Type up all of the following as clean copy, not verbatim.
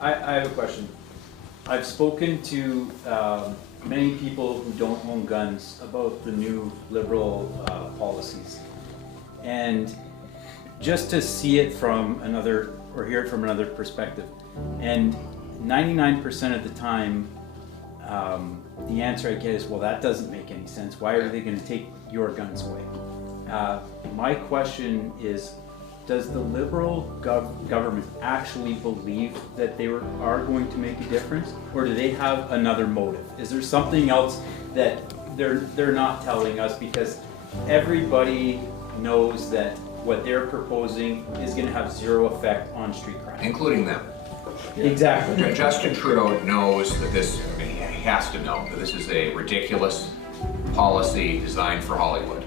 I have a question. I've spoken to many people who don't own guns about the new liberal policies. And just to see it from another, or hear it from another perspective. And 99% of the time, the answer I get is, well, that doesn't make any sense. Why are they going to take your guns away? My question is, does the liberal government actually believe that they are going to make a difference, or do they have another motive? Is there something else that they're not telling us, because everybody knows that what they're proposing is going to have zero effect on street crime, including them. Exactly. Justin Trudeau knows that this, I mean, he has to know that this is a ridiculous policy designed for Hollywood.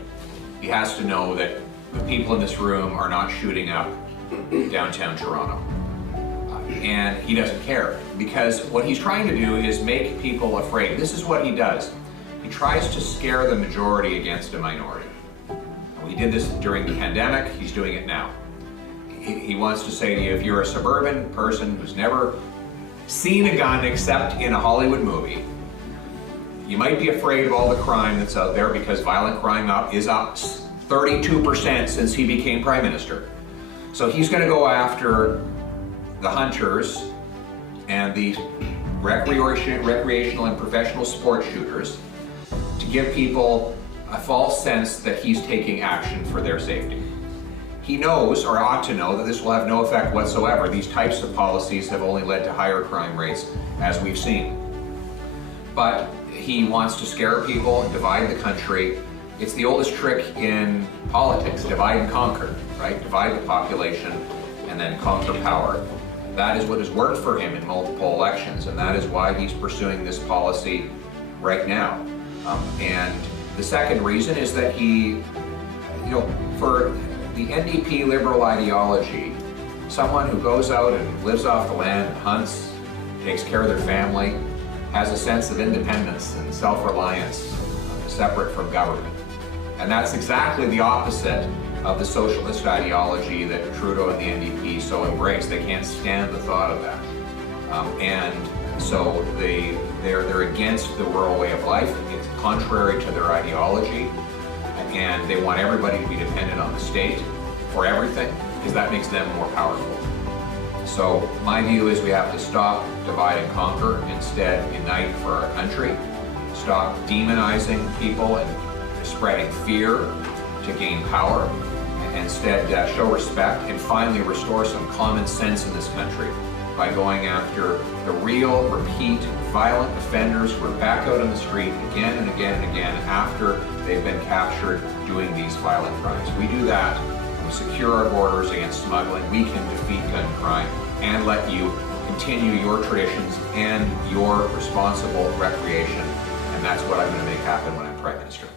He has to know that the people in this room are not shooting up downtown Toronto. And he doesn't care, because what he's trying to do is make people afraid. This is what he does. He tries to scare the majority against a minority. He did this during the pandemic, he's doing it now. He wants to say to you, if you're a suburban person who's never seen a gun except in a Hollywood movie, you might be afraid of all the crime that's out there, because violent crime is up 32% since he became Prime Minister. So he's going to go after the hunters and the recreational and professional sport shooters to give people a false sense that he's taking action for their safety. He knows, or ought to know, that this will have no effect whatsoever. These types of policies have only led to higher crime rates, as we've seen. But he wants to scare people and divide the country. It's the oldest trick in politics, divide and conquer, right? Divide the population and then conquer power. That is what has worked for him in multiple elections, and that is why he's pursuing this policy right now. And the second reason is that he, for the NDP liberal ideology, someone who goes out and lives off the land, hunts, takes care of their family, has a sense of independence and self-reliance separate from government. And that's exactly the opposite of the socialist ideology that Trudeau and the NDP so embrace. They can't stand the thought of that. And so they're against the rural way of life. It's contrary to their ideology. And they want everybody to be dependent on the state for everything, because that makes them more powerful. So my view is we have to stop, divide and conquer, instead unite for our country, stop demonizing people and spreading fear to gain power, and instead show respect and finally restore some common sense in this country by going after the real, repeat, violent offenders who are back out on the street again and again and again after they've been captured doing these violent crimes. We do that, we secure our borders against smuggling, we can defeat gun crime and let you continue your traditions and your responsible recreation. And that's what I'm going to make happen when I'm Prime Minister.